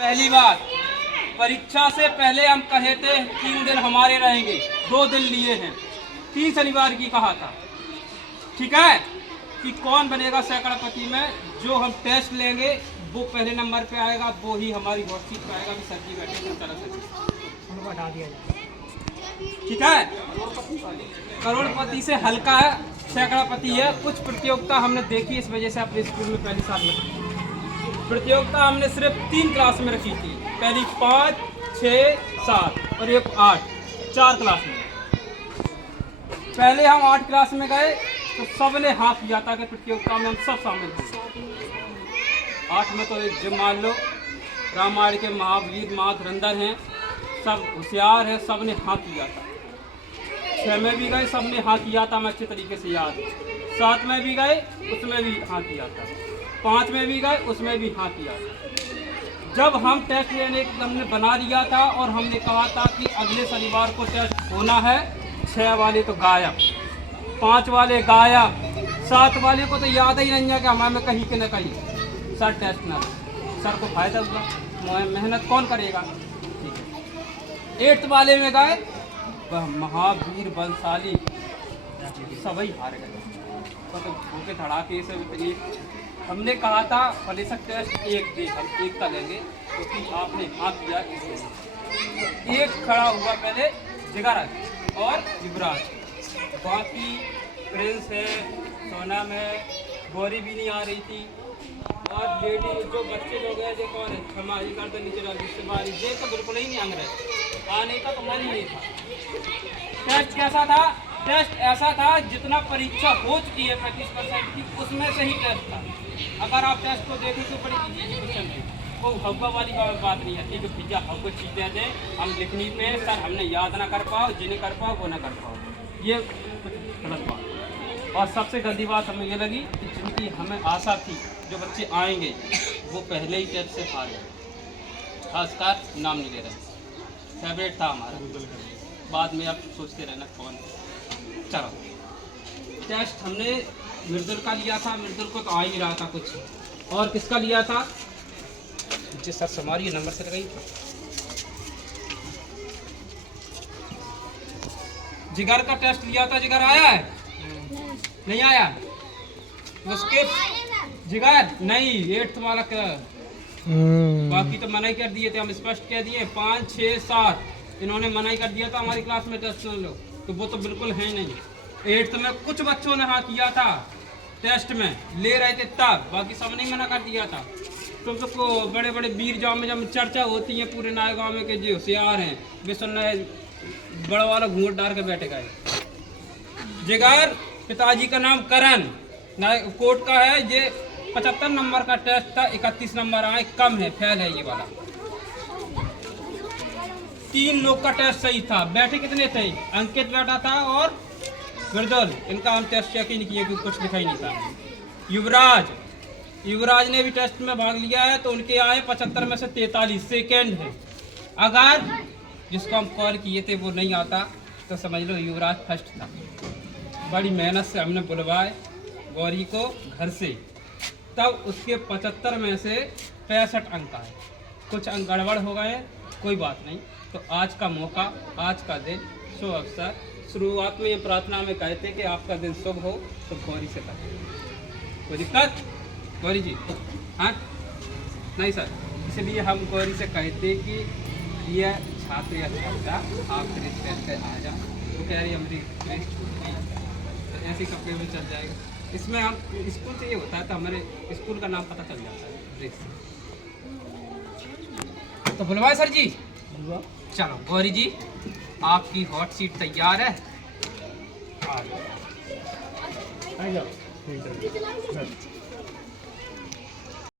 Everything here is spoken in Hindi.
पहली बात, परीक्षा से पहले हम कहे थे 3 दिन हमारे रहेंगे, 2 दिन लिए हैं। 3 शनिवार की कहा था, ठीक है, कि कौन बनेगा सैकड़ापति में। जो हम टेस्ट लेंगे वो पहले नंबर पे आएगा, वो ही हमारी हॉट सीट पे आएगा। सर जी बैठे तरह से उनको हटा दिया जाए, ठीक है। करोड़पति से हल्का है, सैकड़ापति है। कुछ प्रतियोगिता हमने देखी, इस वजह से अपने स्कूल में पहले साल में प्रतियोगिता हमने सिर्फ 3 क्लास में रखी थी। पहली 5, 6, 7 और एक 8, 4 क्लास में। पहले हम 8 क्लास में गए तो सबने हाँ किया था कि प्रतियोगिता में हम सब शामिल हुए। 8 में तो जो मान लो रामायण के महावीर महाधुरंधर हैं, सब होशियार हैं, सब ने हाँ किया था। 6 में भी गए, सब ने हाँ किया था, मैं अच्छे तरीके से याद है। 7 में भी गए, उसमें भी हाँ किया था। 5 में भी गए, उसमें भी हाँ किया था। जब हम टेस्ट लेने हमने बना लिया था और हमने कहा था कि अगले शनिवार को टेस्ट होना है, 6 वाले तो गायब, 5 वाले गायब, 7 वाले को तो याद ही नहीं है कि हमारे कहीं के न कहीं सर टेस्ट ना। सर को फायदा हुआ, मेहनत कौन करेगा, ठीक है। 8th वाले में गए, वह महावीर बलशाली सभी हार गए, तो भूखे धड़ाके से। हमने कहा था भले सक टेस्ट एक दे, हम एक का लेंगे, क्योंकि तो आपने हाँ किया इसलिए। एक खड़ा हुआ पहले जिगर और युवराज, बाकी प्रिंस है, सोनम है, गौरी भी नहीं आ रही थी, और लेडी जो बच्चे लोग हैं जो कौन है, हमारी कर नीचे डाली ये तो बिल्कुल ही नहीं अंग रहे, आने का तो मन ही नहीं था। टेस्ट कैसा था? टेस्ट ऐसा था जितना परीक्षा हो चुकी है 35% की, उसमें से ही टेस्ट था। अगर आप टेस्ट को देखें तो बड़ी इजी क्वेश्चन थी, वो हवा वाली बात नहीं है, ठीक है भैया हमको चीज़ें दें, हम लिखनी पे सर हमने याद ना कर पाओ, जिन्हें कर पाओ वो ना कर पाओ, ये गलत बात। और सबसे गंदी बात हमें ये लगी कि जिनकी हमें आशा थी जो बच्चे आएंगे वो पहले ही टेस्ट से हार गए। खासकर नाम नहीं ले रहे, फेवरेट था हमारा, बाद में आप सोचते रहना कौन। चलो टेस्ट हमने मृदुल का लिया था, मृदुल को तो आ ही रहा था कुछ। और किसका लिया था? जी सर समारी नंबर से लगाई। जिगर का टेस्ट लिया था, जिगर आया है? नहीं आया? उसके जिगर नहीं, 8th वाला का बाकी तो मना ही कर दिए थे, हम स्पष्ट कह दिए 5, 6, 7 इन्होंने मना ही कर दिया था हमारी क्लास में टेस्ट लो, तो वो तो बिल्कुल है नहीं। 8th में कुछ बच्चों ने हाँ किया था, टेस्ट में ले रहे थे तब, बाकी सब ने मना कर दिया था। तो सबको बड़े बड़े वीर जाओ में जब चर्चा होती है पूरे नाय गाँव में के जो होशियार हैं वे सुन रहे, बड़ा वाला घूंघट डाल के बैठे गए। जिगर पिताजी का नाम करण, कोर्ट का है, ये 75 नंबर का टेस्ट था, 31 नंबर आए, कम है, फेल है ये वाला। 3 लोग का टेस्ट सही था। बैठे कितने थे? अंकित बैठा था और मृदुल, इनका हम टेस्ट चेक ही नहीं किया क्योंकि कुछ लिखा ही नहीं था। युवराज ने भी टेस्ट में भाग लिया है, तो उनके आए 75 में से 43, सेकेंड है। अगर जिसको हम कॉल किए थे वो नहीं आता तो समझ लो युवराज फर्स्ट था। बड़ी मेहनत से हमने बुलवाए गौरी को घर से, तब उसके 75 में से 65 अंक आए। कुछ अंक गड़बड़ हो गए, कोई बात नहीं। तो आज का मौका, आज का दिन, शुभ अवसर, शुरुआत में ये प्रार्थना में कहते कि आपका दिन शुभ हो, तो गौरी से करें। कोई दिक्कत? गौरी जी हाँ नहीं सर, इसलिए हम गौरी से कहते कि ये छात्र या छात्रा आप ड्रेस पहन कर आ जाओ, तो कह रही हमारी ड्रेस छूट गई, तो ऐसे कपड़े में चल जाएगा। इसमें हम स्कूल से ये होता है तो हमारे स्कूल का नाम पता चल जाता है ड्रेस से। तो बुलवाए सर जी? चलो गौरी जी आपकी हॉट सीट तैयार है, आ जाओ।